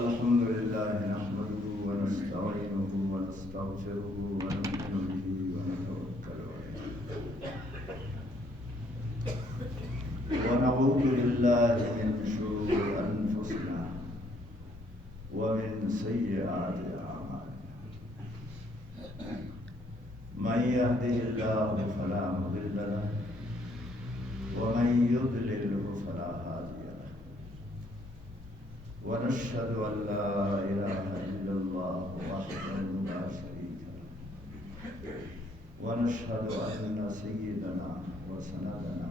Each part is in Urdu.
الحمد لله نحمده ونستعينه ونستغفره ونؤمن به ونتوكل عليه ونعوذ بالله من شرور أنفسنا ومن سيئات أعمالنا من يهده الله فلا مضل له ومن يضلله فلا هادي له ونشهد أن لا إله إلا الله وحده لا شريك له ونشهد أن سيدنا وسندنا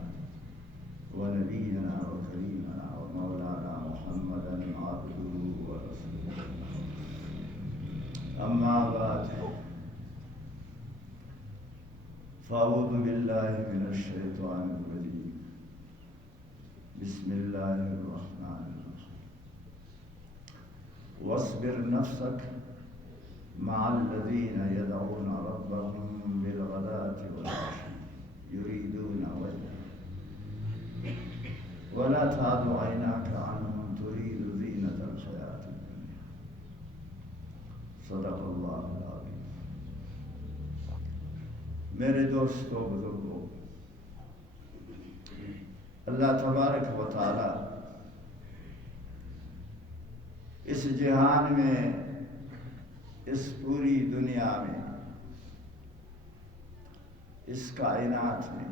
ونبينا وكريمنا ومولانا محمدا عبده ورسوله أما بعد فأعوذ بالله من الشيطان الرجيم بسم الله الرحمن الرحيم واصبر نفسك مع الذين يدعون ربهم بالغداة والعشي يريدون وجهه ولا تعد عيناك عنهم تريد زينة الحياة الدنيا صدق اللہ العظیم. میرے دوستو بزرگوں، اللہ تبارک و تعالی اس جہان میں، اس پوری دنیا میں، اس کائنات میں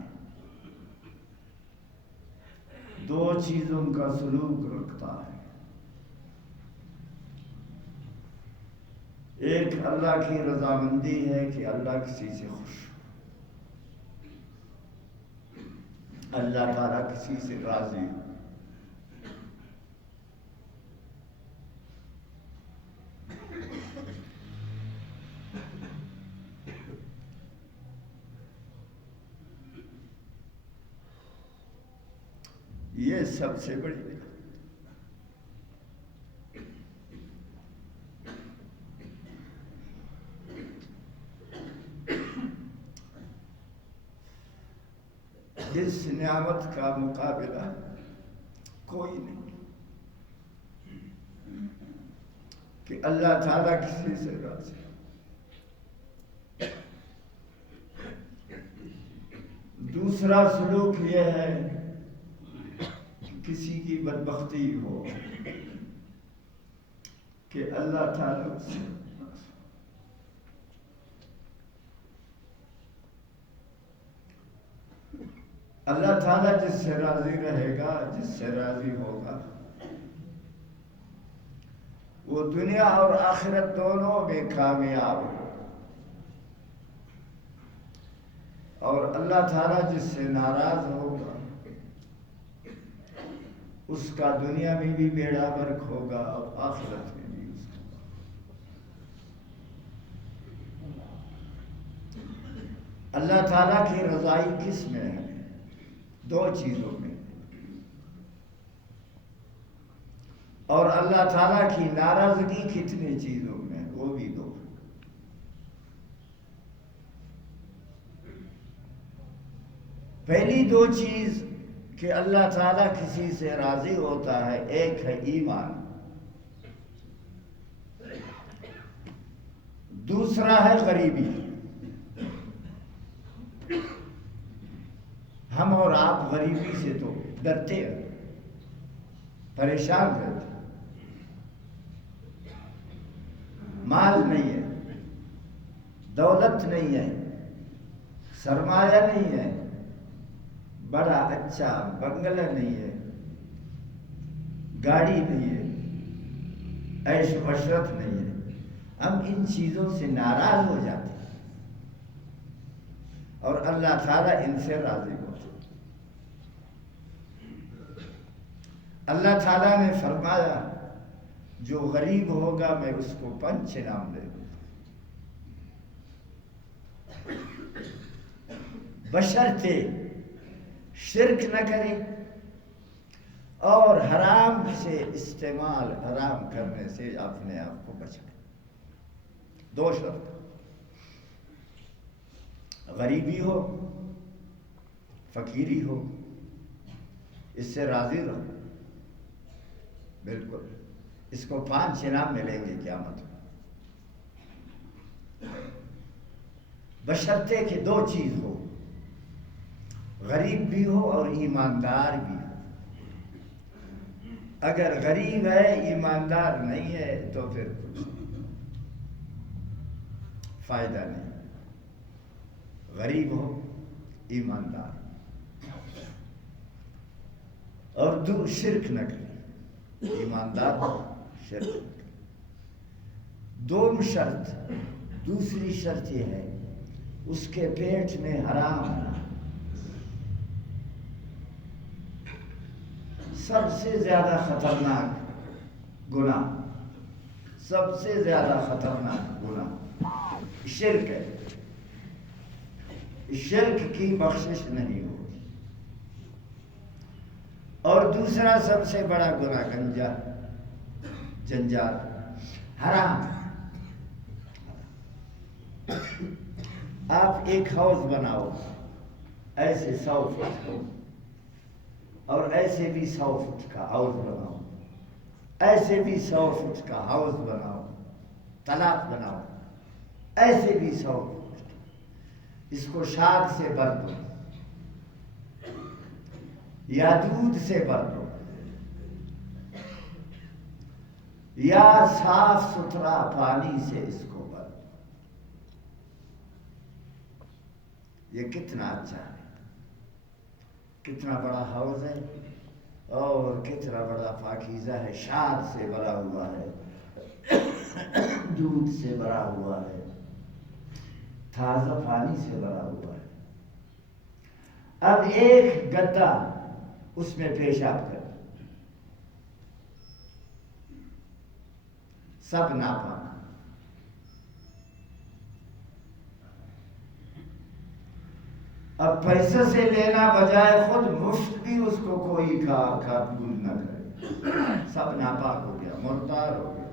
دو چیزوں کا سلوک رکھتا ہے. ایک اللہ کی رضامندی ہے کہ اللہ کسی سے خوش، اللہ تعالیٰ کسی سے راضی ہو. یہ سب سے بڑی بات. اس نعمت کا مقابلہ کوئی نہیں کہ اللہ تعالیٰ کسی سے راضی. دوسرا سلوک یہ ہے کسی کی بدبختی ہو کہ اللہ تعالیٰ سے اللہ تعالیٰ جس سے راضی رہے گا، جس سے راضی ہوگا، وہ دنیا اور آخرت دونوں میں کامیاب ہو. اور اللہ تعالیٰ جس سے ناراض ہوگا اس کا دنیا میں بھی بیڑا غرق ہوگا اور آخرت میں بھی اس کا. اللہ تعالیٰ کی رضائی کس میں ہے؟ دو چیزوں میں. اور اللہ تعالیٰ کی ناراضگی کتنے چیزوں میں؟ وہ بھی دو. پہلی دو چیز کہ اللہ تعالیٰ کسی سے راضی ہوتا ہے، ایک ہے ایمان، دوسرا ہے غریبی. ہم اور آپ غریبی سے تو ڈرتے ہیں، پریشان رہتے ہیں. مال نہیں ہے، دولت نہیں ہے، سرمایہ نہیں ہے، بڑا اچھا بنگلہ نہیں ہے، گاڑی نہیں ہے، عیش و عشرت نہیں ہے. ہم ان چیزوں سے ناراض ہو جاتے ہیں اور اللہ تعالیٰ ان سے راضی ہوتا ہے. اللہ تعالیٰ نے فرمایا جو غریب ہوگا میں اس کو 5 انعام دے دوں. بشرطے شرک نہ کرے اور حرام سے استعمال، حرام کرنے سے اپنے آپ کو بچائے. دو شرط: غریبی ہو، فقیری ہو، اس سے راضی رہو. بالکل اس کو 5 انعام ملیں گے قیامت میں، بشرطے کہ 2 چیز ہو، غریب بھی ہو اور ایماندار بھی ہو۔ اگر غریب ہے ایماندار نہیں ہے تو پھر کچھ فائدہ نہیں۔ غریب ہو ایماندار اور شرک نہ کرے، ایماندار ہو شرک نہ کرے۔ دوسری شرط یہ ہے اس کے پیٹ میں حرام نہ۔ سب سے زیادہ خطرناک گناہ، سب سے زیادہ خطرناک گناہ شرک ہے۔ شرک کی بخشش نہیں ہوتی۔ اور دوسرا سب سے بڑا گناہ جنجال حرام۔ آپ ایک ہاؤس بناؤ، ایسے 100 فٹ ہو اور ایسے بھی 100 فٹ کا ہاؤس بناؤ، ایسے بھی 100 فٹ کا ہاؤس بناؤ، تالاب بناؤ، ایسے بھی 100 فٹ، اس کو شاد سے بھر دو یا دودھ سے بھر دو یا صاف ستھرا پانی سے اس کو بھر دو، یہ کتنا اچھا ہے، کتنا بڑا ہاؤس ہے اور کتنا بڑا پاکیزہ ہے، شاد سے بھرا ہوا ہے، دودھ سے بھرا ہوا ہے، تازہ پانی سے بھرا ہوا ہے۔ اب ایک گدا اس میں پیشاب کر، سب ناپاک۔ اب پیسے سے لینا بجائے خود مفت بھی اس کو کوئی قبول نہ کرے، سب ناپاک ہو گیا، مردار ہو گیا۔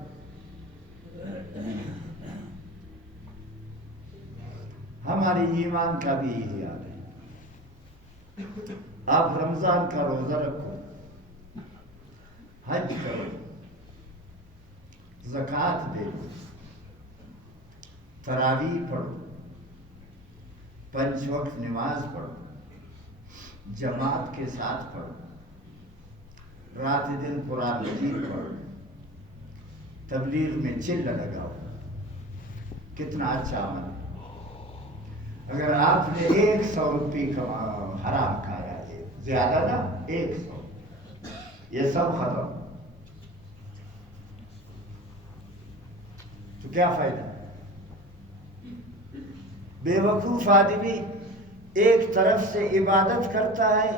ہمارے ایمان کا بھی یہی حال ہے۔ آپ رمضان کا روزہ رکھو، حج کرو، زکوٰۃ دے، تراویح پڑھو، 5 وقت نماز پڑھو، جماعت کے ساتھ پڑھو، رات دن قرآن مجید پڑھو، تبلیغ میں چل لگاؤ، کتنا اچھا عمل ہے۔ اگر آپ نے 100 روپے حرام کھایا، زیادہ نہ 100، یہ سب ختم، تو کیا فائدہ؟ بے وقوف آدمی ایک طرف سے عبادت کرتا ہے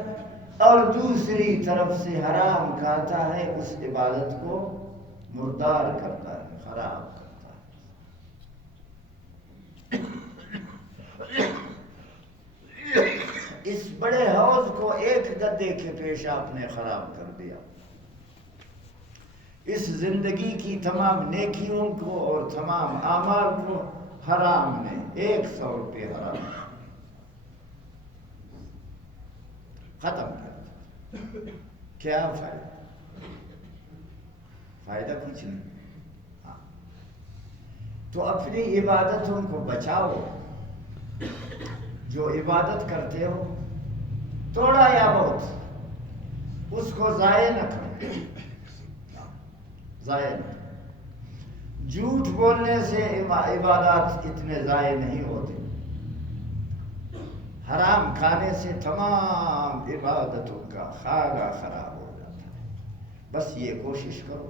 اور دوسری طرف سے حرام کھاتا ہے، اس عبادت کو مردار کرتا ہے، خراب کرتا ہے۔ اس بڑے حوض کو ایک گدے کے پیشاب نے خراب کر دیا۔ اس زندگی کی تمام نیکیوں کو اور تمام اعمال کو حرام نے 100 روپے حرام ختم کر دیا۔ کیا فائدہ؟ فائدہ کچھ نہیں۔ تو اپنی عبادتوں کو بچاؤ، جو عبادت کرتے ہو تھوڑا یا بہت اس کو ضائع نہ کرو، ضائع نہ کرو۔ جھوٹ بولنے سے عبادات اتنے ضائع نہیں ہوتے، حرام کھانے سے تمام عبادتوں کا خاگہ خراب ہو جاتا ہے۔ بس یہ کوشش کرو،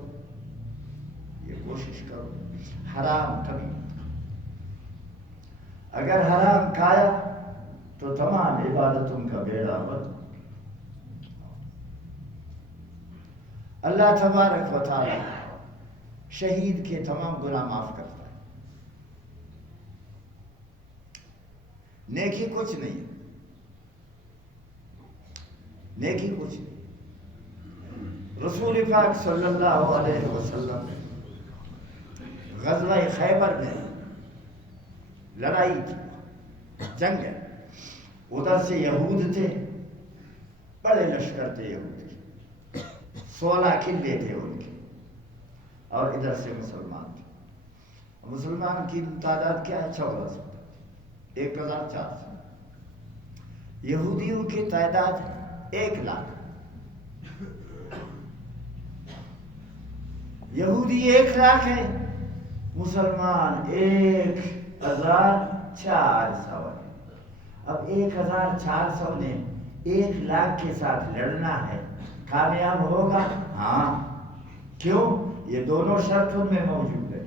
حرام کبھی مت کرو۔ اگر حرام کھایا تو تمام عبادتوں کا بیڑا غرق۔ اللہ تبارک و تعالی شہید کے تمام گناہ معاف کرتا ہے۔ نیکی کچھ نہیں، نیکی کچھ نہیں۔ رسول پاک صلی اللہ علیہ وسلم غزوہ خیبر میں لڑائی تھی، جنگ ہے، ادھر سے یہود تھے، بڑے لشکر تھے یہود کے، 16 قلعے تھے ان کے، اور ادھر سے مسلمان تھے. مسلمان کی تعداد کیا ہے؟ 1400، 1400. یہودیوں کی تعداد 1,00,000. یہودی 1,00,000 ہے، مسلمان 1,400 ہے. اب 1,400 نے 1,00,000 کے ساتھ لڑنا ہے، کامیاب ہوگا؟ ہاں. کیوں؟ یہ دونوں شرط ان میں موجود ہے.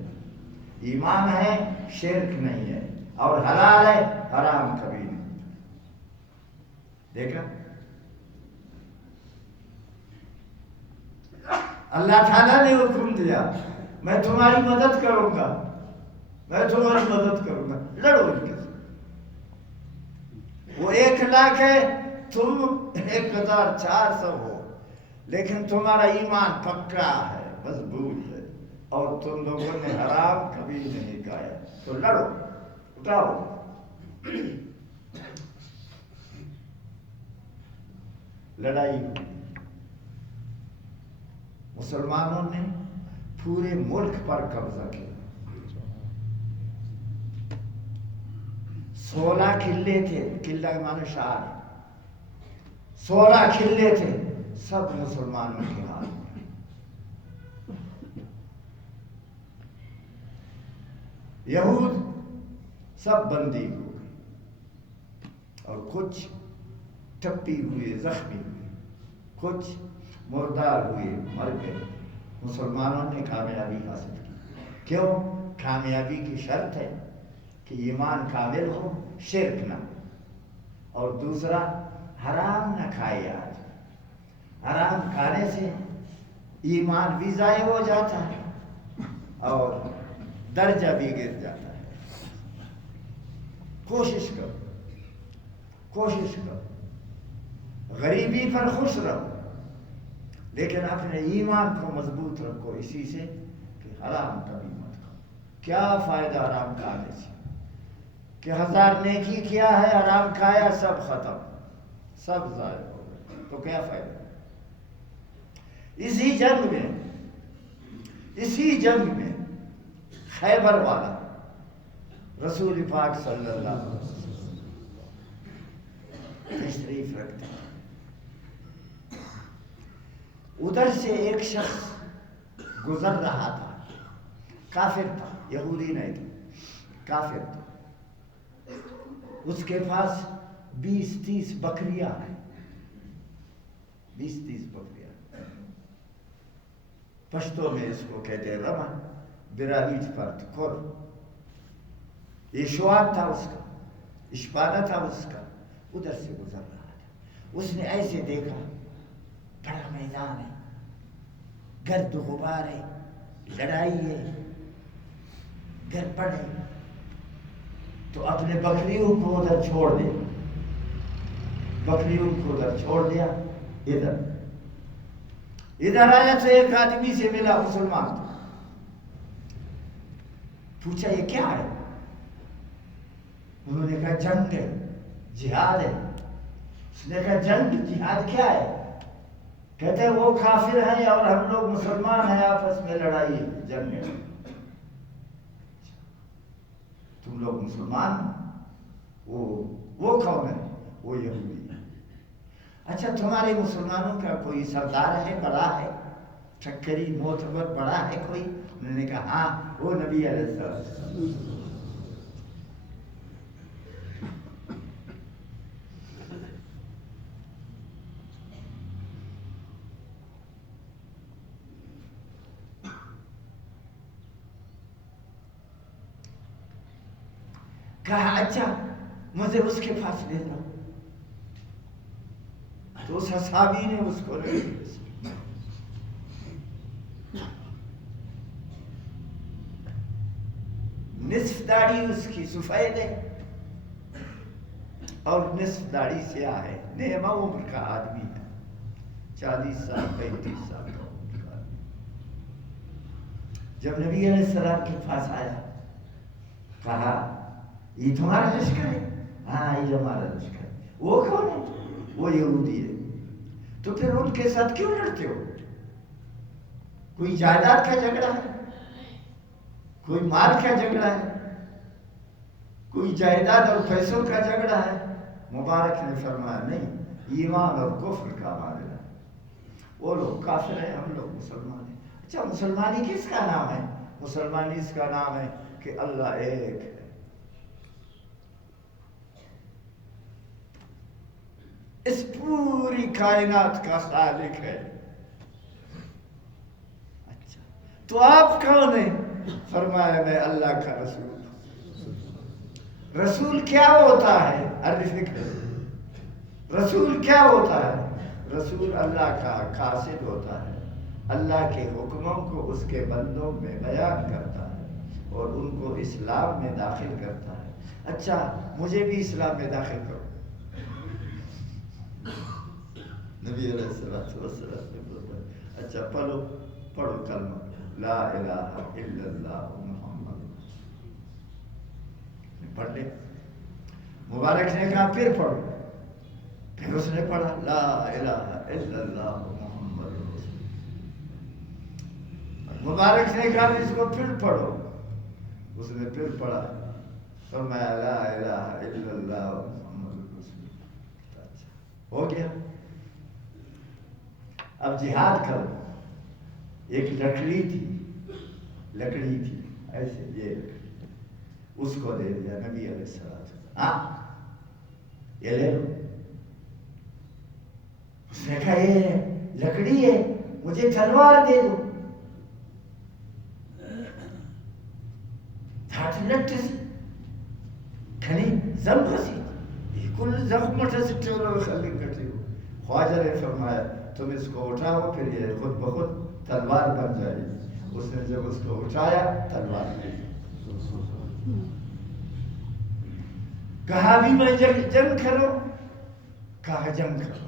ایمان ہے، شرک نہیں ہے، اور حلال ہے، حرام کبھی نہیں. دیکھا اللہ تعالیٰ نے حکم دیا میں تمہاری مدد کروں گا، میں تمہاری مدد کروں گا، لڑو ان کے ساتھ. وہ 1,00,000 ہے، تم 1,400 ہو، لیکن تمہارا ایمان پکا ہے، مضبوط ہے، اور تم لوگوں نے حرام کبھی نہیں کھایا، تو لڑو، اٹھاؤ. لڑائی ہوئی. مسلمانوں نے پورے ملک پر قبضہ کیا. 16 قلعے تھے، قلعہ معنی شہر، 16 قلعے تھے، سب مسلمانوں کے ہاتھ میں. یہود سب بندی ہو گئے، اور کچھ ٹپی ہوئے، زخمی ہوئے، کچھ مردار ہوئے، مر گئے. مسلمانوں نے کامیابی حاصل کی. کیوں؟ کامیابی کی شرط ہے کہ ایمان کامل ہو، شرک نہ ہو، اور دوسرا حرام نہ کھائے. آج حرام کھانے سے ایمان بھی ضائع ہو جاتا ہے اور درجہ بھی گر جاتا ہے. کوشش کرو، کوشش کرو، غریبی پر خوش رہو، لیکن اپنے ایمان کو مضبوط رکھو اسی سے کہ حرام کبھی مت کھاؤ. کیا فائدہ حرام کھانے سے کہ 1000 نیکی کیا ہے، حرام کھایا، سب ختم، سب ضائع ہو گئے، تو کیا فائدہ؟ اسی جنگ میں خیبر والا رسول پاک صلی اللہ علیہ وسلم تشریف رکھتے ہیں. ادھر سے ایک شخص گزر رہا تھا، کافر تھا، یہودی نہیں تھا، کافر تھا. اس کے پاس 20-30 بکریاں ہیں، 20-30 بکریاں. پشتو میں اس کو کہتے ہیں رما، براویج پرت کور. یہ شواب تھا اس کا، اشپادہ تھا اس کا. ادھر سے گزر رہا تھا، اس نے ایسے دیکھا بڑا میدان ہے، گرد و غبار ہے، لڑائی ہے، گڑبڑ ہے، تو اپنے بکریوں کو ادھر چھوڑ دے. بکریوں کو ادھر چھوڑ دیا. ادھر آیا تو ایک آدمی سے ملا، مسلمان تھا. پوچھا یہ کیا ہے؟ انہوں نے کہا جنگ ہے، جہاد ہے. اس نے کہا جنگ جہاد کیا ہے؟ کہتے ہیں وہ کافر ہیں اور ہم لوگ مسلمان ہیں، آپس میں لڑائی ہے، جنگ ہے. تم لوگ مسلمان، وہ کون ہے؟ وہ یہودی ہے. اچھا تمہارے مسلمانوں کا کوئی سردار ہے، بڑا ہے، ٹھکری معتبر بڑا ہے کوئی؟ انہوں نے کہا ہاں، وہ نبی علیہ السلام. کہا اچھا مجھے اس کے پاس لے جاؤ. تو اس صحابی نے اس کو لے لیا. نصف داڑھی اس کی سفید ہے اور نصف داڑھی سیاہ ہے. نیمہ عمر کا آدمی ہے، 40 سال 35 سال کا عمر کا. جب نبی علیہ السلام کے پاس آیا، کہا یہ تمہارا لشکر ہے؟ ہاں یہ ہمارا لشکر ہے. وہ کون ہے؟ وہ یہودی ہے. تو پھر ان کے ساتھ کیوں لڑتے ہو؟ کوئی جائیداد کا جھگڑا ہے، کوئی مال کا جھگڑا ہے، کوئی جائیداد اور پیسوں کا جھگڑا ہے؟ مبارک نے فرمایا نہیں، ایمان اور کفر کا معاملہ ہے۔ وہ لوگ کافر ہیں، ہم لوگ مسلمان ہیں۔ اچھا مسلمانی کس کا نام ہے؟ مسلمانی اس کا نام ہے کہ اللہ ایک ہے، اس پوری کائنات کا خالق ہے۔ اچھا تو آپ کون ہیں؟ فرمایا میں اللہ کا رسول ہوں۔ رسول کیا ہوتا ہے؟ رسول کیا ہوتا ہے؟ رسول اللہ کا قاصد ہوتا ہے، اللہ کے حکموں کو اس کے بندوں میں بیان کرتا ہے اور ان کو اسلام میں داخل کرتا ہے۔ اچھا مجھے بھی اسلام میں داخل کرو۔ نبی علیہ السلام نے بولا اچھا پڑھو کلمہ لا الہ الا اللہ محمد، پڑھ لے۔ مبارک نے کہا پھر پڑھو، پھر اس نے پڑھا لا الہ الا اللہ محمد رسول۔ مبارک نے کہا اس کو پھر پڑھو، اس نے پھر پڑھا، فرمایا لا الہ الا اللہ محمد رسول۔ ہو گیا۔ اب جہاد کرو۔ ایک لکڑی تھی ایسے، یہ اس کو دے دیا نبی علیہ السلام، ہاں یہ لے لو۔ اس نے کہا یہ لکڑی ہے، مجھے تلوار دے دو۔ خواجہ نے فرمایا تم اس کو اٹھاؤ، پھر یہ خود بخود تلوار بن جائے گی۔ اس نے جب اس کو اٹھایا تلوار دی۔ کہا بھی میں جنگ کرو، کہا جنگ کرو۔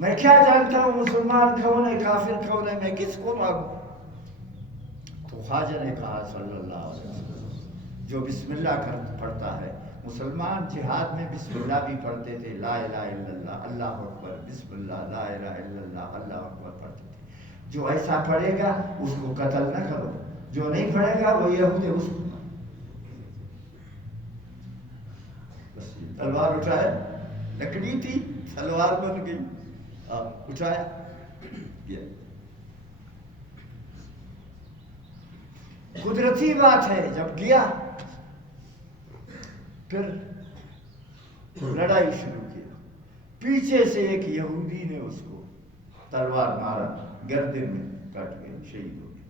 میں کیا جانتا ہوں مسلمان کون ہے کافر کون ہے، میں کس کو مانگوں؟ تو خواجہ نے کہا صلی اللہ علیہ وسلم جو بسم اللہ پڑھتا ہے، مسلمان جہاد میں بسم اللہ بھی پڑھتے تھے، لا الہ الا اللہ اللہ اکبر بسم اللہ لا الہ الا اللہ اللہ اکبر پڑھتے تھے۔ جو ایسا پڑھے گا اس کو قتل نہ کرو، جو نہیں پڑھے گا وہ یہود ہے، اس کو بس تلوار اٹھایا، لکڑی تھی تلوار بن گئی، اٹھایا گیا۔ قدرتی بات ہے۔ جب گیا پھر لڑائی شروع کیا، پیچھے سے ایک یہودی نے اس کو تلوار مارا، گردن میں کٹ گئے، شہید ہو گئے۔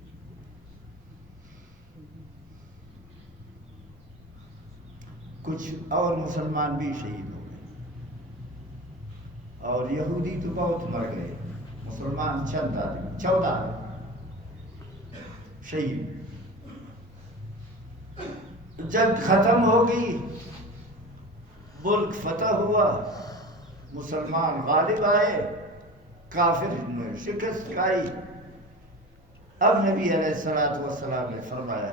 کچھ اور مسلمان بھی شہید ہو گئے، اور یہودی تو بہت مر گئے، مسلمان چند آدمی 14 شہید۔ جنگ ختم ہو گئی، ملک فتح ہوا، مسلمان غالب آئے، کافر نے شکست کھائی۔ اب نبی علیہ السلام نے فرمایا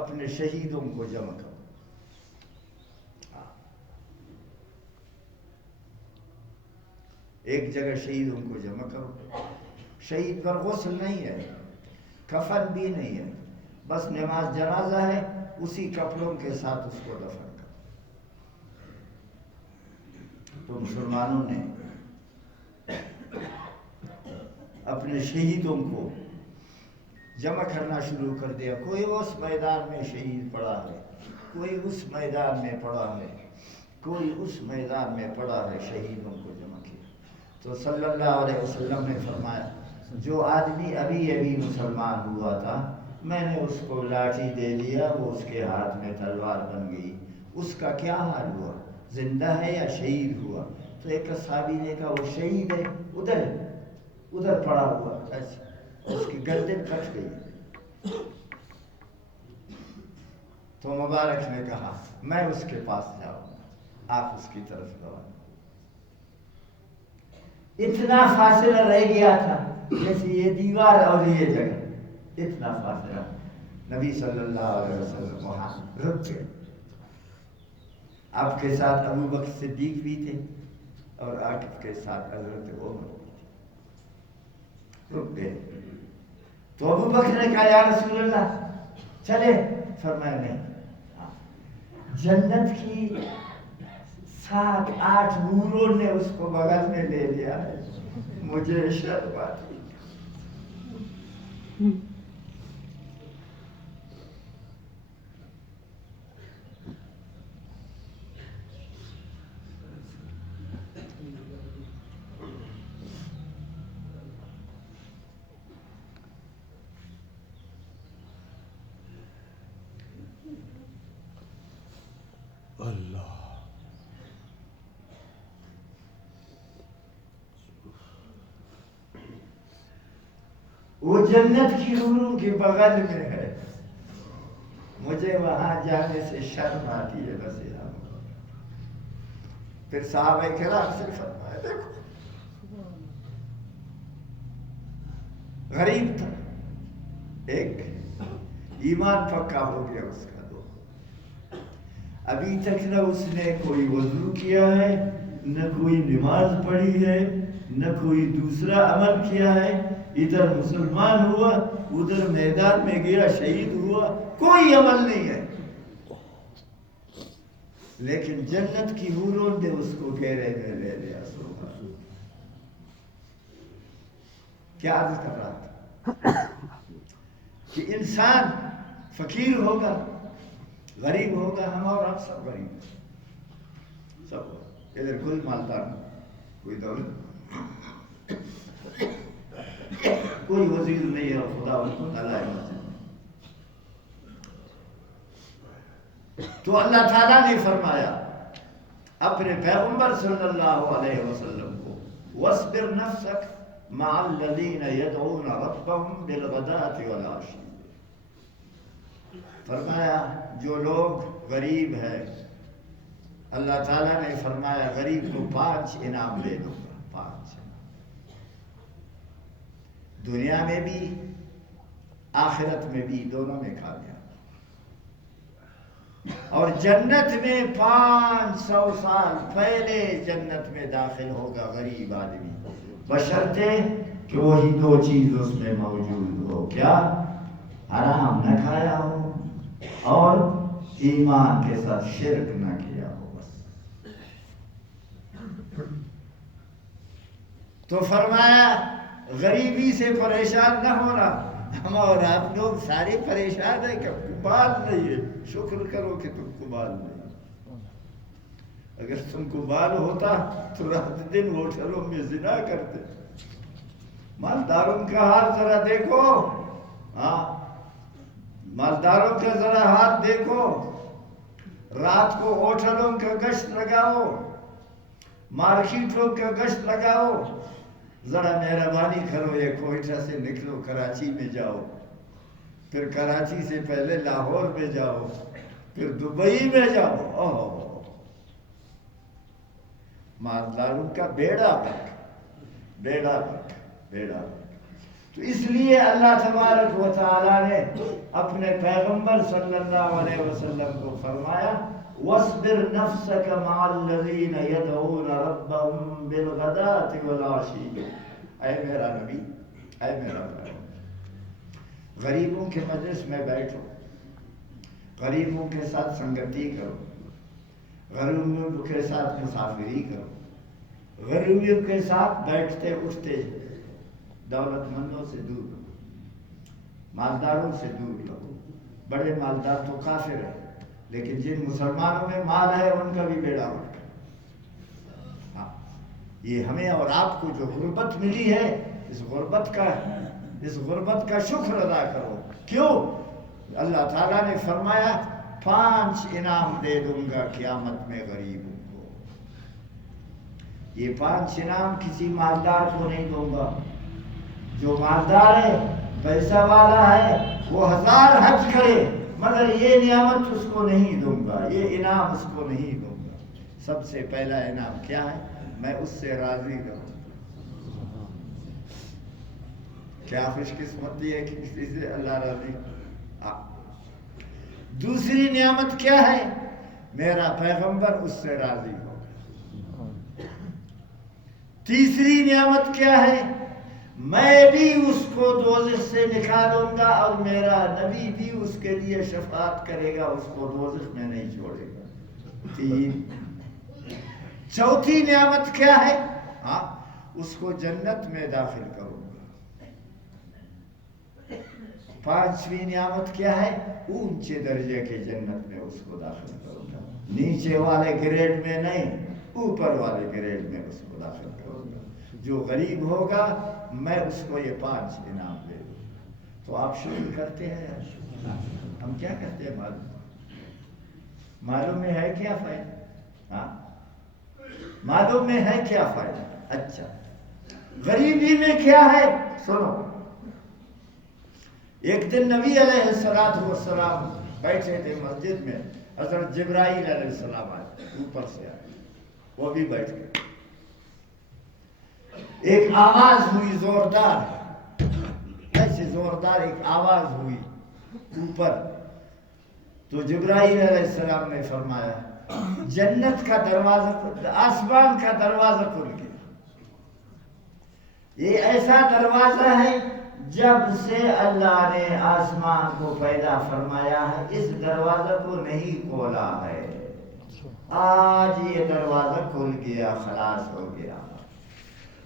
اپنے شہیدوں کو جمع کرو۔ ایک جگہ شہیدوں کو جمع کرو۔ شہید پر غسل نہیں ہے، کفن بھی نہیں ہے، بس نماز جنازہ ہے، اسی کپڑوں کے ساتھ اس کو دفن کرو۔ تو مسلمانوں نے اپنے شہیدوں کو جمع کرنا شروع کر دیا۔ کوئی اس میدان میں شہید پڑا ہے، کوئی اس میدان میں پڑا ہے، کوئی اس میدان میں پڑا ہے، شہیدوں کو جمع کیا۔ تو صلی اللہ علیہ وسلم نے فرمایا جو آدمی ابھی مسلمان ہوا تھا، میں نے اس کو لاٹھی دے دیا، وہ اس کے ہاتھ میں تلوار بن گئی، اس کا کیا حال ہوا، زندہ ہے یا شہید ہوا؟ تو ایک صحابی نے کہا وہ شہید ہے، ادھر پڑا ہوا، اس کی گردن کٹ گئی۔ تو مبارک نے کہا میں اس کے پاس جاؤں گا، آپ اس کی طرف دوڑیں۔ اتنا فاصلہ رہ گیا تھا جیسے یہ دیوار اور یہ جگہ، اتنا فاصلہ۔ نبی صلی اللہ علیہ وسلم وہاں رک گئے۔ آپ کے ساتھ ابو بکر صدیق بھی تھے اور آپ کے ساتھ حضرت عمر بھی تھے، رک گئے۔ تو ابو بکر نے کہا یا رسول اللہ چلے؟ فرمایا نہیں، جنت کی 7-8 نوروں نے اس کو بغل میں لے لیا ہے، مجھے شرم آتی۔ اللہ وہ جنت کی حوروں کے بغل میں ہے، مجھے وہاں جانے سے شرم آتی ہے بس یہاں۔ پھر صحابہ کرام سے فرمایا دیکھو غریب تھا، ایک ایمان پکا ہو گیا اس کا، دو ابھی تک نہ اس نے کوئی وضو کیا ہے، نہ کوئی نماز پڑھی ہے، نہ کوئی دوسرا عمل کیا ہے، ادھر مسلمان ہوا ادھر میدان میں گیا شہید ہوا، کوئی عمل نہیں ہے، لیکن جنت کی حوروں نے اس کو گھیرے میں لے لیا۔ کیا عرض کر رہا تھا کہ انسان فقیر ہوگا، غریب ہوگا، ہم اور آپ سب غریب ہیں، سب ادھر کوئی مالدار نہیں، کوئی دولت، کوئی وزیر نہیں ہے، خدا ان کو نہ لائے مسجد۔ تو اللہ تعالیٰ نے فرمایا اپنے پیغمبر صلی اللہ علیہ وسلم کو وَاصْبِرْ نَفْسَكَ مَعَ الَّذِينَ يَدْعُونَ رَبَّهُمْ بِالْغَدَاةِ وَالْعَشِيِّ، فرمایا جو لوگ غریب ہے، اللہ تعالیٰ نے فرمایا غریب کو 5 انعام دے دوں گا، 5 دنیا میں بھی آخرت میں بھی، دونوں میں کامیاب، اور جنت میں 500 سال پہلے جنت میں داخل ہوگا غریب آدمی، بشرطے کہ وہی 2 چیز اس میں موجود ہو، کیا؟ حرام نہ کھایا ہو اور ایمان کے ساتھ شرک نہ کیا ہو، بس۔ تو فرمایا غریبی سے پریشان نہ ہونا، ہم اور آپ لوگ سارے پریشان ہیں کہ بال نہیں ہے، شکر کرو کہ تم کو بال نہیں، اگر تم کو بال ہوتا تو رات دن ہوٹلوں میں زنا کرتے۔ مالداروں کا حال ذرا دیکھو، ہاں مالداروں کا ذرا حال دیکھو، رات کو ہوٹلوں کا گشت لگاؤ، مارکیٹوں کا گشت لگاؤ، ذرا مہربانی کرو، یہ کوئٹہ سے نکلو کراچی میں جاؤ، پھر کراچی سے پہلے لاہور میں جاؤ، پھر دبئی میں جاؤ، اوہ مالداروں کا بیڑا غرق، بیڑا غرق، بیڑا غرق۔ تو اس لیے اللہ تبارک و تعالیٰ نے اپنے پیغمبر صلی اللہ علیہ وسلم کو فرمایا وَاصْبِرْ نَفْسَكَ مَعَ الَّذِينَ يَدْعُونَ رَبَّهُمْ بِالْغَدَاةِ وَالْعَشِيِّ۔ اے میرا نبی، اے میرا پیغمبر، غریبوں کے مجلس میں بیٹھو، غریبوں کے ساتھ سنگتی کرو، غریبوں کے ساتھ مسافری کرو، غریبوں کے ساتھ بیٹھتے اٹھتے، دولت مندوں سے دور رہو، مالداروں سے دور رہو۔ بڑے مالدار تو کافر ہیں، لیکن جن مسلمانوں میں مال ہے ان کا بھی بیڑا غرق ہے۔ ہاں یہ ہمیں اور آپ کو جو غربت ملی ہے، اس غربت کا شکر ادا کرو۔ کیوں؟ اللہ تعالیٰ نے فرمایا 5 انعام دے دوں گا قیامت میں غریبوں کو۔ یہ 5 انعام کسی مالدار کو نہیں دوں گا، جو مالدار ہے، پیسہ والا ہے، وہ 1000 حج کرے مگر یہ نعمت اس کو نہیں دوں گا، یہ انعام اس کو نہیں دوں گا۔ سب سے پہلا انعام کیا ہے؟ میں اس سے راضی رہوں۔ کیا خوش قسمتی ہے کہ کسی سے اللہ راضی۔ دوسری نعمت کیا ہے؟ میرا پیغمبر اس سے راضی ہو۔ تیسری نعمت کیا ہے؟ میں بھی اس کو دوزخ سے نکالوں گا اور میرا نبی بھی اس کے لیے شفاعت کرے گا، اس کو دوزخ میں نہیں چھوڑے گا۔ تین۔ چوتھی نعمت کیا ہے؟ ہاں، اس کو جنت میں داخل کروں گا۔ پانچویں نعمت کیا ہے؟ اونچے درجے کے جنت میں اس کو داخل کروں گا، نیچے والے گریڈ میں نہیں، اوپر والے گریڈ میں اس کو داخل کروں گا۔ جو غریب ہوگا میں اس کو یہ 5 انعام دے دوں۔ تو آپ شکر کرتے ہیں؟ ہم کیا کرتے ہیں؟ معلوم میں ہے کیا فائدہ؟ ہاں، معلوم میں ہے کیا فائدہ؟ اچھا، غریبی میں کیا ہے؟ سنو، ایک دن نبی علیہ السلام بیٹھے تھے مسجد میں، حضرت جبرائیل علیہ السلام آئے، اوپر سے آئے، وہ بھی بیٹھ گئے۔ ایک آواز ہوئی زوردار، ایسے زوردار ایک آواز ہوئی اوپر، تو جبرائیل علیہ السلام نے فرمایا جنت کا دروازہ، آسمان کا دروازہ کھل گیا۔ یہ ایسا دروازہ ہے جب سے اللہ نے آسمان کو پیدا فرمایا ہے اس دروازہ کو نہیں کھولا ہے، آج یہ دروازہ کھل گیا، خلاص ہو گیا۔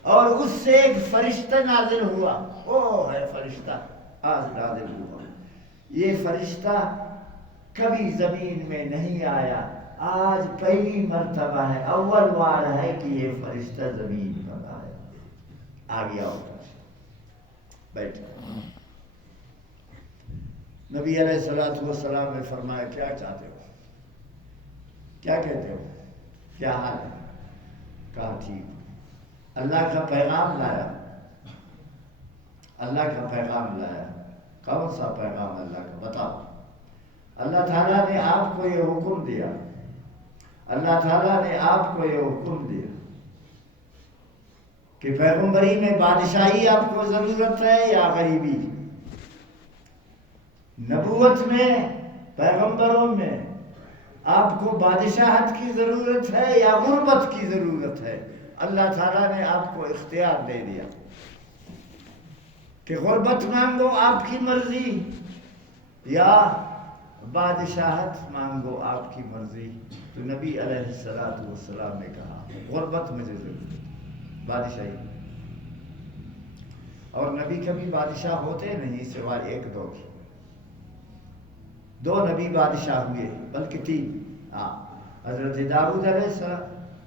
اور اس سے ایک فرشتہ نازل ہوا، وہ ہے فرشتہ آج نازل ہوا۔ یہ فرشتہ کبھی زمین میں نہیں آیا، آج پہلی مرتبہ ہے، اول بار ہے کہ یہ فرشتہ زمین پر آیا، آ گیا ہوگا۔ بیٹھا، نبی علیہ السلام نے فرمایا کیا چاہتے ہو؟ کیا کہتے ہو؟ کیا حال ہے؟ کہا ٹھیک۔ اللہ کا پیغام لایا، اللہ کا پیغام لایا۔ کون سا پیغام اللہ کا؟ بتاؤ۔ اللہ تعالیٰ نے آپ کو یہ حکم دیا، اللہ تعالیٰ نے آپ کو یہ حکم دیا کہ پیغمبری میں بادشاہی آپ کو ضرورت ہے یا غریبی؟ نبوت میں، پیغمبروں میں آپ کو بادشاہت کی ضرورت ہے یا غربت کی ضرورت ہے؟ اللہ تعالیٰ نے آپ کو اختیار دے دیا کہ غربت مانگو آپ کی مرضی یا بادشاہت مانگو آپ کی مرضی۔ تو نبی علیہ السلام نے کہا غربت مجھے ضرورت ہے، بادشاہی۔ اور نبی کبھی بادشاہ ہوتے نہیں سوائے ایک دو نبی بادشاہ ہوئے، بلکہ 3۔ حضرت داؤد علیہ السلام،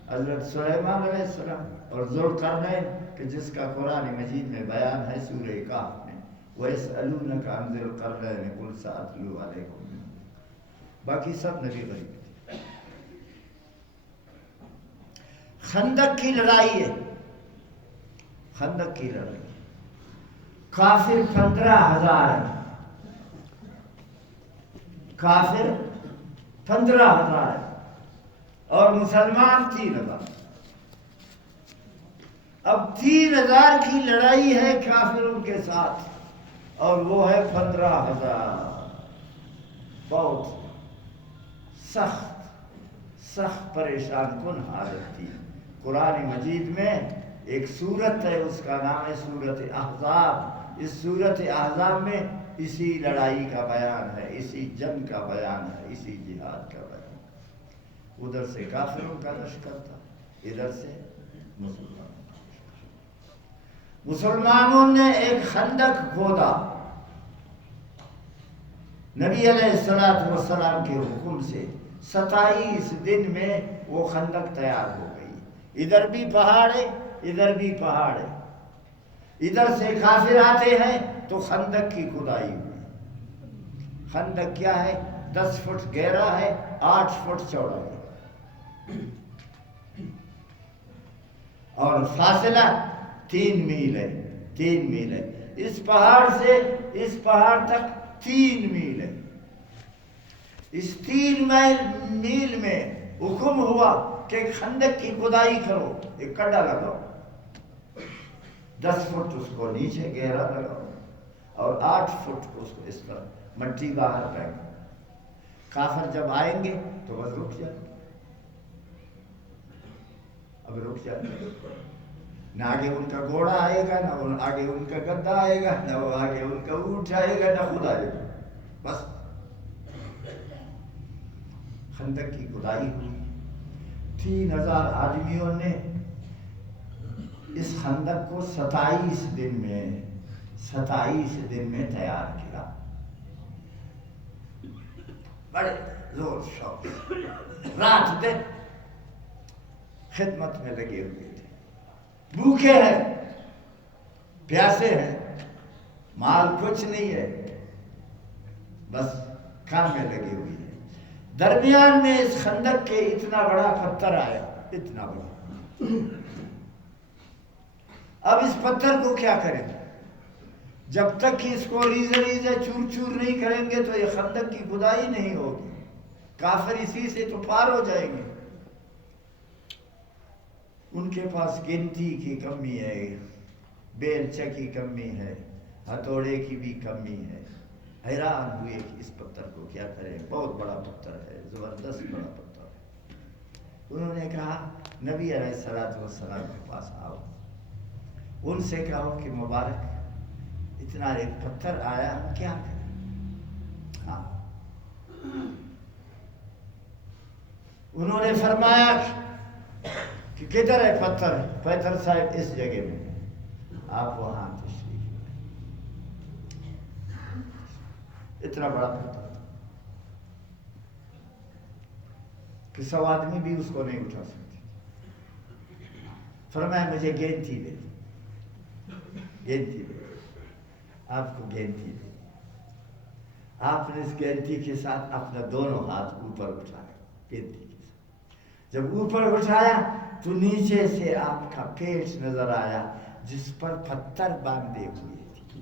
حضرت سلیمان علیہ السلام اور ذوالقرنین کہ جس کا قرآن مجید میں بیان ہے سورہ کہف میں، وَيَسْأَلُونَكَ عَنْ ذِي الْقَرْنَيْنِ قُلْ سَأَتْلُو عَلَيْكُم مِّنْهُ۔ باقی سب نبی غریب۔ خندق کی لڑائی ہے، خندق کی لڑائی، کافر 15,000 ہیں، کافر 15,000 ہیں اور مسلمان 3,000۔ اب 3,000 کی لڑائی ہے کافروں کے ساتھ اور وہ ہے 15,000۔ بہت سخت پریشان کن حالت تھی۔ قرآن مجید میں ایک سورت ہے، اس کا نام ہے سورت احزاب۔ اس سورت احزاب میں اسی لڑائی کا بیان ہے، اسی جنگ کا بیان ہے، اسی جہاد کا بیان ہے۔ ادھر سے کافروں کا لشکر تھا، ادھر سے مسلمانوں کا لشکر۔ مسلمانوں نے ایک خندق کھودا، نبی علیہ السلام کے حکم سے 27 دن میں وہ خندق تیار ہو گئی۔ ادھر بھی پہاڑ ہے، ادھر بھی پہاڑ ہے، ادھر سے کافر آتے ہیں تو خندق کی کھدائی ہوئی۔ خندق کیا ہے؟ 10 فٹ گہرا ہے، 8 فٹ چوڑا ہے اور فاصلہ 3 میل ہے، 3 میل ہے۔ اس پہاڑ سے اس پہاڑ تک 3 میل ہے۔ اس 3 میل میں حکم ہوا کہ خندق کی کھدائی کرو، ایک کڈا لگاؤ، 10 فٹ اس کو نیچے گہرا لگاؤ اور 8 فٹ اس کو اس طرح مٹی باہر پھینکو۔ کافر جب آئیں گے تو بس رک جائے، اب رک جائے۔ نہ آگے ان کا گھوڑا آئے گا، نہ آگے ان کا گدھا آئے گا، نہ آگے ان کا اونٹ آئے گا، نہ خود آئے گا. بس خندق کی کھدائی ہوئی. 3000 آدمیوں نے اس خندق کو 27 دن میں تیار کیا. بڑے زور شوق رات دن خدمت میں لگے ہوئے تھے. بھوکے ہیں، پیاسے ہیں، مال کچھ نہیں ہے، بس کام میں لگے ہوئے ہیں. درمیان میں اس خندق کے اتنا بڑا پتھر آیا، اتنا بڑا. اب اس پتھر کو کیا کریں؟ جب تک کہ اس کو ریزے چور چور نہیں کریں گے تو یہ خندق کی کھدائی نہیں ہوگی. کافر اسی سے تو پار ہو جائیں گے. ان کے پاس گنتی کی کمی ہے، بیلچے کی کمی ہے، ہتھوڑے کی بھی کمی ہے. حیران ہوئے کہ اس پتھر کو کیا کریں. بہت بڑا پتھر ہے، زبردست بڑا پتھر ہے. انہوں نے کہا نبی علیہ السلام کے پاس آؤ، ان سے کہو کہ مبارک اتنا ایک پتھر آیا، ہم کیا کریں؟ ہاں. انہوں نے فرمایا کہ کدھر ہے پتھر؟ پیتر صاحب اس جگہ میں. آپ وہاں تشریف لائیں. اتنا بڑا پتھر تھا کہ 100 آدمی بھی اس کو نہیں اٹھا سکتے. فرمایا مجھے گینتی دے. گینتی دے. آپ کو گینتی دے. آپ نے اس گینتی کے ساتھ اپنا دونوں ہاتھ اوپر اٹھایا. گینتی کے ساتھ جب اوپر اٹھایا تو نیچے سے آپ کا پیٹ نظر آیا جس پر پتھر باندھے ہوئے تھے.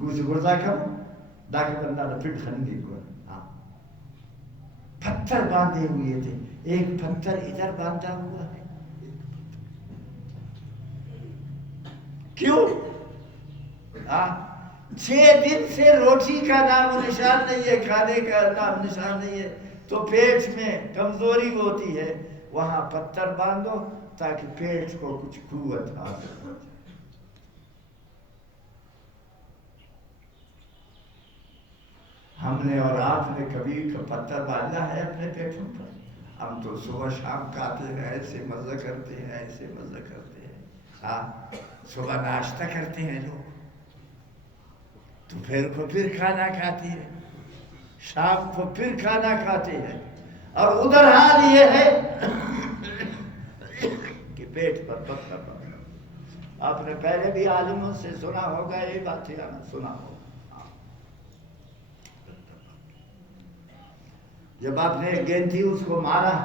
کچھ گردہ کم داکہ بندہ نہ پھٹ خندی کو. ہاں پتھر باندھے ہوئے تھے. ایک پتھر ادھر باندھا ہوا ہے. کیوں؟ 6 دن سے روٹی کا نام و نشان نہیں ہے، کھانے کا نام نشان نہیں ہے، تو پیٹ میں کمزوری ہوتی ہے. وہاں پتھر باندھو تاکہ پیٹ کو کچھ قوت حاصل ہو جائے. ہم نے اور آپ نے کبھی پتھر باندھا ہے اپنے پیٹوں پر؟ ہم تو صبح شام کھاتے ہیں، ایسے مزہ کرتے ہیں، ایسے مزہ کرتے ہیں. ہاں صبح ناشتہ کرتے ہیں لوگ، دوپہر کو پھر کھانا کھاتے ہیں، شام کو پھر کھانا کھاتے ہیں. اور ادھر حال یہ ہے کہ پیٹ پر پتھر پڑا. آپ نے پہلے بھی عالموں سے سنا ہوگا یہ بات، سنا ہوگا. جب آپ نے گینتی اس کو مارا،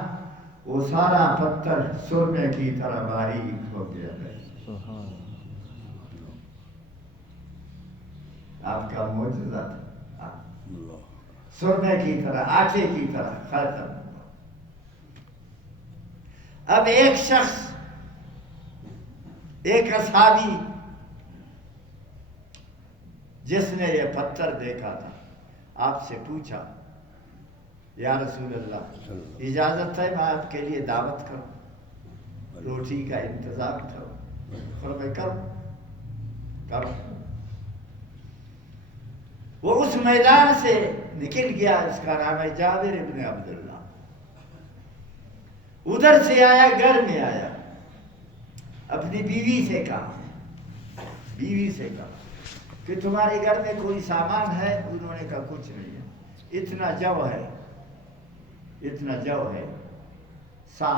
وہ سارا پتھر سرمے کی طرح باریک ہو گیا ہے. آپ کا معجزہ تھا. سرمے کی طرح، آٹے کی طرح ختم. اب ایک شخص، ایک اصحابی جس نے یہ پتھر دیکھا تھا، آپ سے پوچھا یا رسول اللہ اجازت ہے میں آپ کے لیے دعوت کروں، روٹی کا انتظام کروں؟ فرمایا کرو. وہ اس میدان سے نکل گیا. اس کا نام ہے جابر ابن عبداللہ. ادھر سے آیا، گھر میں آیا، اپنی بیوی سے کہا کہ تمہارے گھر میں کوئی سامان ہے؟ انہوں نے کہا کچھ نہیں ہے. اتنا جو ہے سا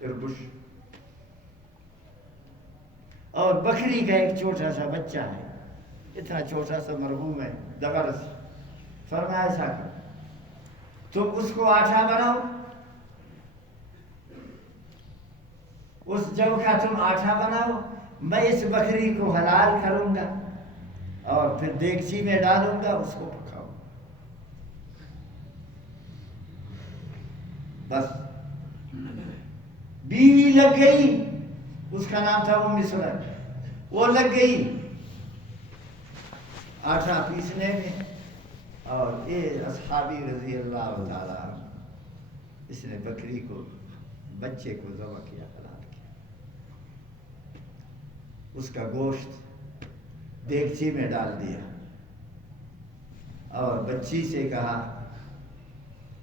اربش، اور بکری کا ایک چھوٹا سا بچہ ہے، اتنا چھوٹا سا مرحوم ہے، دغرس. فرمایا ایسا کرو، تم اس کو آٹا بناؤ، اس جو کا تم آٹا بناؤ، میں اس بکری کو حلال کروں گا اور پھر دیگچی میں ڈالوں گا، اس کو پکاؤ. بس بیوی لگ گئی، اس کا نام تھا ام سلیم. وہ لگ گئی آٹا پیسنے میں، اور یہ اصحابی رضی اللہ تعالیٰ اس نے بکری کو بچے کو ذبح کیا، حلال کیا، اس کا گوشت دیگچی میں ڈال دیا اور بچی سے کہا،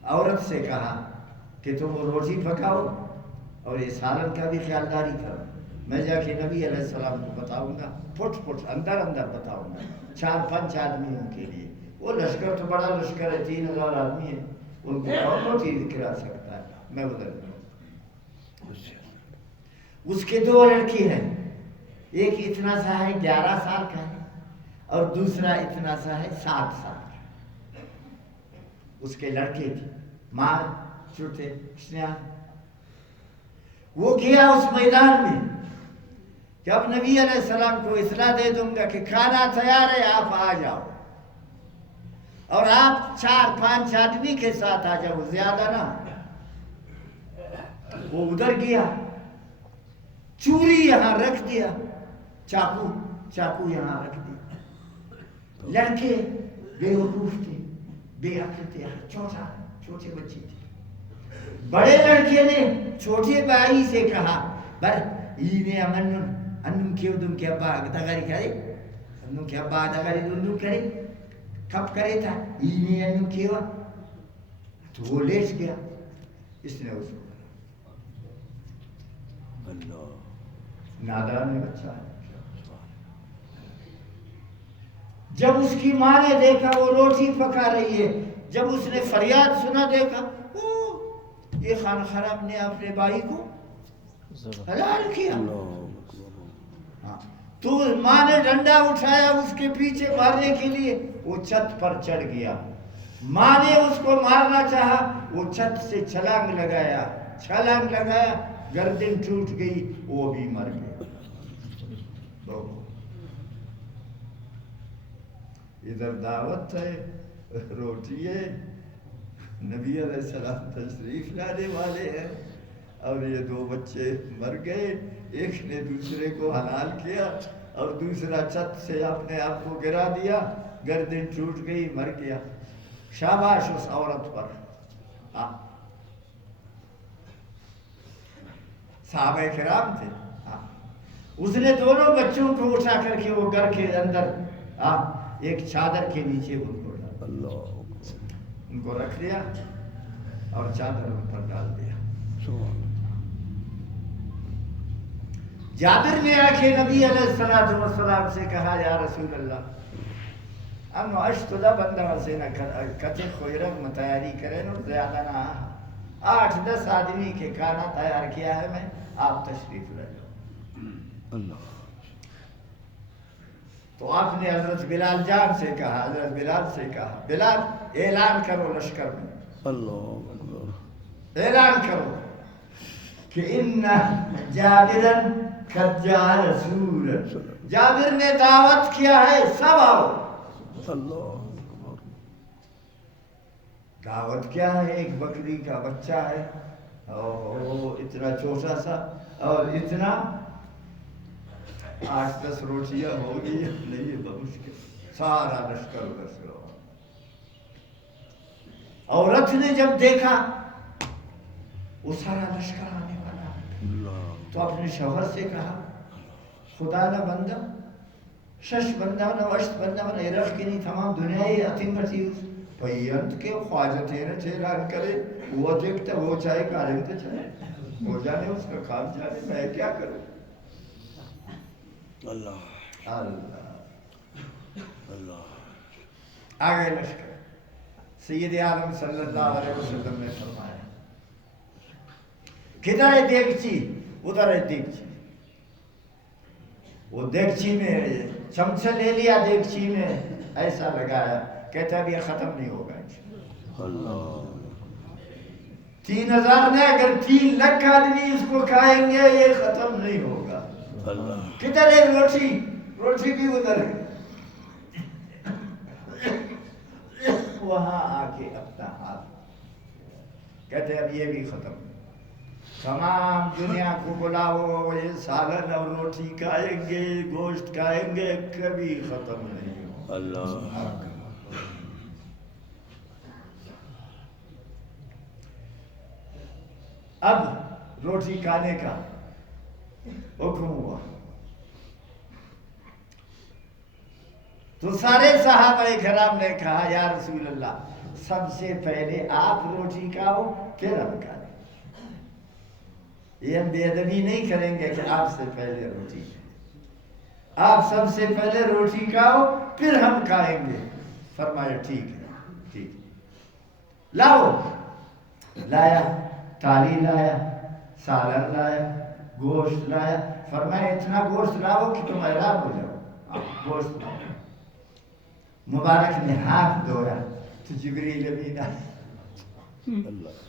عورت سے کہا کہ تم وہ روٹی پکاؤ اور یہ سالن کا بھی خیالداری کرو، میں جا کے نبی علیہ السلام کو بتاؤں گا، پھٹ پھٹ اندر اندر بتاؤں گا، 4-5 آدمیوں کے لیے، وہ لشکر تو بڑا لشکر ہے، 3000 آدمی ہے، ان کو کون روٹی کھلا سکتا ہے، میں ادھر جاؤں۔ اس کے 2 لڑکی ہیں، ایک اتنا سا ہے 11 سال کا ہے اور دوسرا اتنا سا ہے 7 سال کا، اس کے لڑکے تھے، مار چھوٹے سیاہ۔ وہ گیا اس میدان میں کہ اب نبی علیہ السلام کو اطلاع دے دوں گا کہ کھانا تیار ہے، آپ آ جاؤ، اور آپ 4-5 آدمی کے ساتھ آ جاؤ، زیادہ نہ۔ وہ ادھر گیا، چوری یہاں رکھ دیا، چاقو یہاں رکھ دیا، لڑکے بے وقوف تھے، بے عقل تھے، چھوٹے بچے تھے۔ بڑے لڑکے نے چھوٹے بھائی سے کہا، بر یہ انم کیوں دم کیا با دگاری کرے، انم کیا با دگاری دم کرے، کب کرے تھا یہ انم کیوں، تو وہ لیٹ گیا، اس نے اس کو نادان بچہ ہے۔ جب اس کی ماں نے دیکھا وہ روٹی پکا رہی ہے، جب اس نے فریاد سنا، دیکھا یہ خان خراب نے اپنے بھائی کو حلال کیا، تو ماں نے ڈنڈا اٹھایا اس کے پیچھے مارنے کے لیے، وہ چھت پر چڑھ گیا، ماں نے اس کو مارنا چاہا، وہ چھت سے چھلانگ لگایا، گردن ٹوٹ گئی، وہ بھی مر گیا۔ ادھر دعوت ہے، روٹی ہے، نبی علیہ السلام تشریف لانے والے ہیں، اور یہ 2 بچے مر گئے، ایک نے دوسرے کو حلال کیا اور دوسرا چھت سے اپنے آپ کو گرا دیا، گردن ٹوٹ گئی، مر گیا۔ شاباش اس عورت پر۔ صحابہ کرام تھے، اس نے دونوں بچوں کو اٹھا کر کے وہ گھر کے اندر ایک چادر کے نیچے ان کو رکھ دیا اور چادر ان پر ڈال دیا۔ جابر نے آ کے نبی علیہ السلام سے کہا، یا رسول اللہ، ہم اشتدہ بندہ سے نہ کتے خویرک میں تیاری کریں اور زیادہ نہ 8-10 آدمی کے کھانا تیار کیا ہے میں، آپ تشریف لے جاؤ۔ تو آپ نے حضرت بلال جان سے کہا، حضرت بلال سے کہا، بلال اعلان کرو لشکر میں، اعلان کرو کہ ان جابرن قد جاء رسول، جابر نے دعوت کیا ہے، سب آؤ۔ دعوت کیا ہے؟ ایک بکری کا بچہ ہے، اتنا چھوٹا سا، اور اتنا 8-10 روٹیاں ہوگی، نہیں بمشکل، سارا لشکر ادھر سے ہوا۔ عورت نے جب دیکھا وہ سارا لشکر آنے والا، تو اپنے شوہر سے کہا، خدا نہ بندہ شش بندہ نہ وشت بندہ نہ ایرخ کی نہیں، تمام دنیای اتن بچیوز پیانت کے خواجت ہے نا چیران کرے، وہ دیکھتا وہ چاہے کارن تو چاہے ہو جانے، اس کا کام جانے، میں کیا کروں۔ اللہ آگے لشکر، سید عالم صلی اللہ علیہ وسلم نے فرمایا، کدھر ہے دیگچی؟ ادھر ہے دیگچی۔ وہ دیگچی میں چمچہ لے لیا، دیگچی میں ایسا لگایا، کہتا اب یہ ختم نہیں ہوگا انشاءاللہ۔ 3000 نے اگر 3 لاکھ آدمی اس کو کھائیں گے، یہ ختم نہیں ہوگا۔ کدھر ہے روٹی؟ روٹی بھی ادھر ہے۔ وہاں آ کے اپنا ہاتھ، کہتے اب یہ بھی ختم، تمام دنیا کو بلاؤ، یہ سالن اور روٹی کھائیں گے، گوشت کھائیں گے، کبھی ختم نہیں ہوگا۔ اب روٹی کھانے کا حکم ہوا تو سارے صحابہ کرام نے کہا یا رسول اللہ سب سے پہلے آپ روٹی کھاؤ پھر ہم کھائیں۔ یہ ہم بے ادبی نہیں کریں گے کہ آپ سے پہلے روٹی کھائیں، آپ سب سے پہلے روٹی کھاؤ پھر ہم کھائیں گے۔ فرمایا ٹھیک ہے، ٹھیک، لاؤ۔ لایا، تھالی لایا، سالن لایا، گوشت لایا۔ فرمایا اتنا گوشت لاؤ کہ تم حیران ہو جاؤ۔ گوشت لاؤ۔ مبارک نے ہاتھ دھویا تو جبریل امین آئے۔ اللہ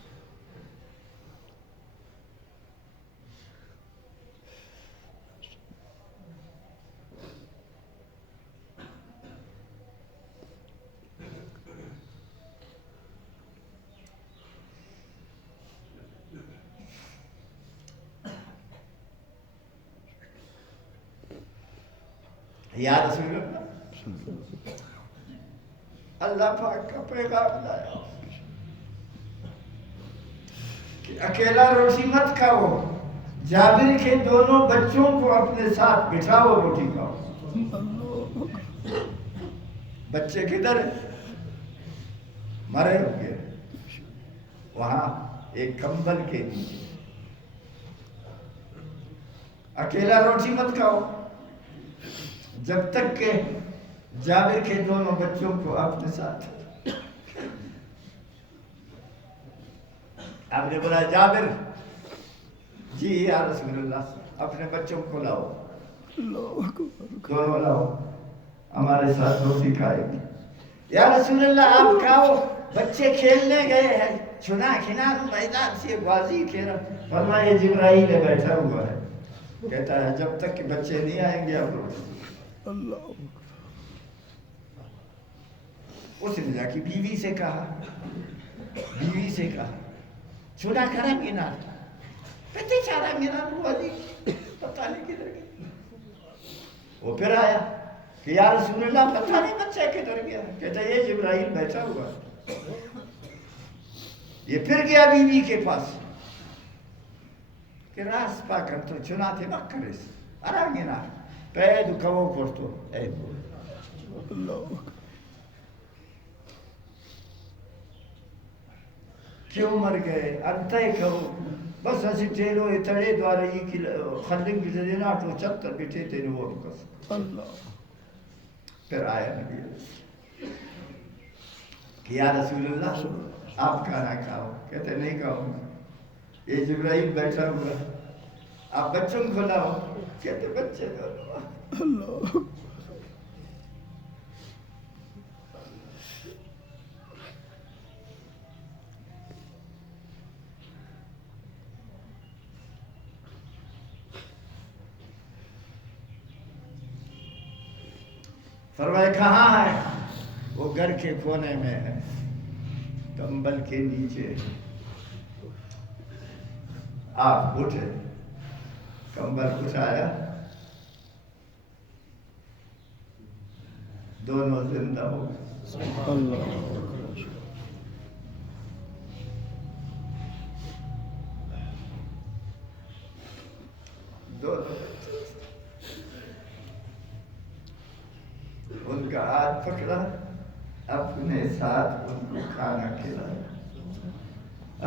یا رسول اللہ، اللہ پاک کا پیغام لایا کہ اکیلا روٹی مت کھاؤ، جابر کے دونوں بچوں کو اپنے ساتھ بٹھاؤ، روٹی کھاؤ۔ بچے کدھر مرے ہو گئے؟ وہاں ایک کمبل کے نیچے۔ اکیلا روٹی مت کھاؤ جب تک کہ جابر کے دونوں بچوں کو اپنے ساتھ۔ آپ نے بولا جابر، جی یا رسول اللہ، اپنے بچوں کو لاؤ، دونوں لاؤ، ہمارے ساتھ روٹی کھائیں گے۔ یا رسول اللہ آپ کھاؤ، بچے کھیلنے گئے ہیں، چنا کھنا میدان سے بازی کھیل۔ فرمایا جبرائیل بیٹھا ہوا ہے، کہتا ہے جب تک کہ بچے نہیں آئیں گے آپ روٹی۔ اس نے جا کے بیوی سے کہا، چنا کھانا پینا، کہتے چارہ میرا ہوا جی پتہ نہیں کدھر گیا۔ وہ پھر آیا کہ یا رسول اللہ پتہ نہیں بچہ کدھر گیا، کہتا یہ جبرائیل بیٹھا ہوا ہے۔ یہ پھر گیا بیوی کے پاس کہ راس پاکن تو چناتے بکرس ارانگینا پیدو کھو پورتو اے بول کیوں مر گئے انتے کھو بس اسی ٹیلو اتڑے دوارا یہ کی خلنگ بھی دینا تو چتر بیٹھے تینے وہ رکس۔ پھر آیا نبی کہ یا رسول اللہ آپ کھانا کھاؤ، کہتے نہیں کھاؤں گا، یہ جبرائیل بیٹھا ہوا، آپ بچوں کو لاؤ، کہتے بچے دونوں۔ فرمائے کہاں ہے؟ وہ گھر کے کونے میں ہے، کمبل کے نیچے۔ آپ اٹھے، کمبل اٹھایا، دونوں زندہ ہو گئے۔ دونوں ان کا ہاتھ پکڑا، اپنے ساتھ ان کو کھانا کھلایا۔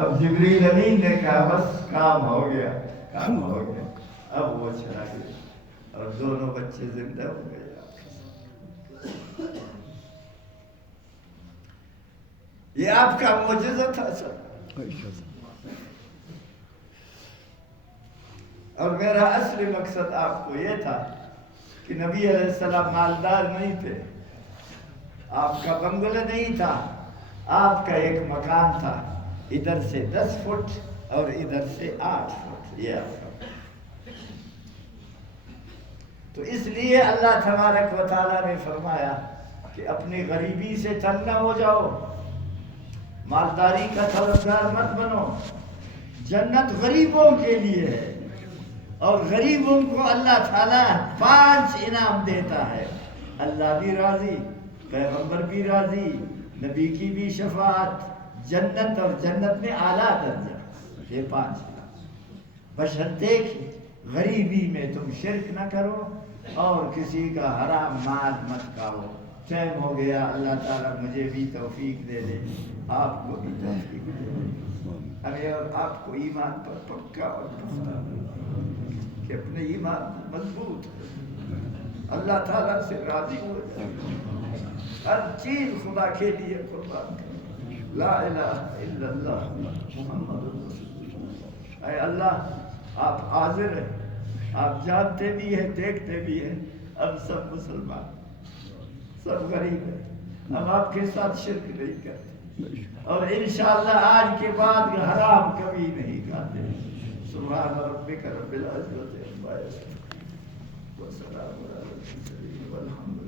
اب جبریل امین نے کہا بس کام ہو گیا، کام ہو گیا۔ اب وہ چلا گیا اور دونوں بچے زندہ ہو گئے۔ یہ آپ کا معجزہ تھا سر، اور میرا اصلی مقصد آپ کو یہ تھا کہ نبی علیہ السلام مالدار نہیں تھے، آپ کا بنگلہ نہیں تھا، آپ کا ایک مکان تھا، ادھر سے 10 فٹ اور ادھر سے 8 فٹ، یہ آپ کا۔ تو اس لیے اللہ تبارک و تعالیٰ نے فرمایا کہ اپنی غریبی سے تنگ نہ ہو جاؤ، مالداری کا طلبگار مت بنو، جنت غریبوں کے لیے ہے، اور غریبوں کو اللہ تعالیٰ 5 انعام دیتا ہے، اللہ بھی راضی، پیغمبر بھی راضی، نبی کی بھی شفاعت، جنت اور جنت میں اعلیٰ درجہ، یہ 5۔ بشرطے کہ غریبی میں تم شرک نہ کرو اور کسی کا حرام مال مت کھاؤ۔ ٹائم ہو گیا، اللہ تعالیٰ مجھے بھی توفیق دے دے، آپ کو بھی توفیق دے دے، ہمیں اور آپ کو ایمان پر پکا اور پختہ کہ اپنے ایمان کو مضبوط کریں، اللہ تعالیٰ سے راضی ہو جائے، ہر چیز خدا کے لیے قربان کریں۔ لا الہ الا اللہ محمد رسول اللہ۔ اے اللہ آپ حاضر ہیں، آپ جانتے بھی ہیں، دیکھتے بھی ہیں، ہم سب مسلمان سب غریب ہیں، ہم آپ کے ساتھ شرک نہیں کرتے اور انشاءاللہ آج کے بعد حرام کبھی نہیں کھاتے۔ سبحان ربک رب العزت عما یصفون وسلام علی المرسلین والحمد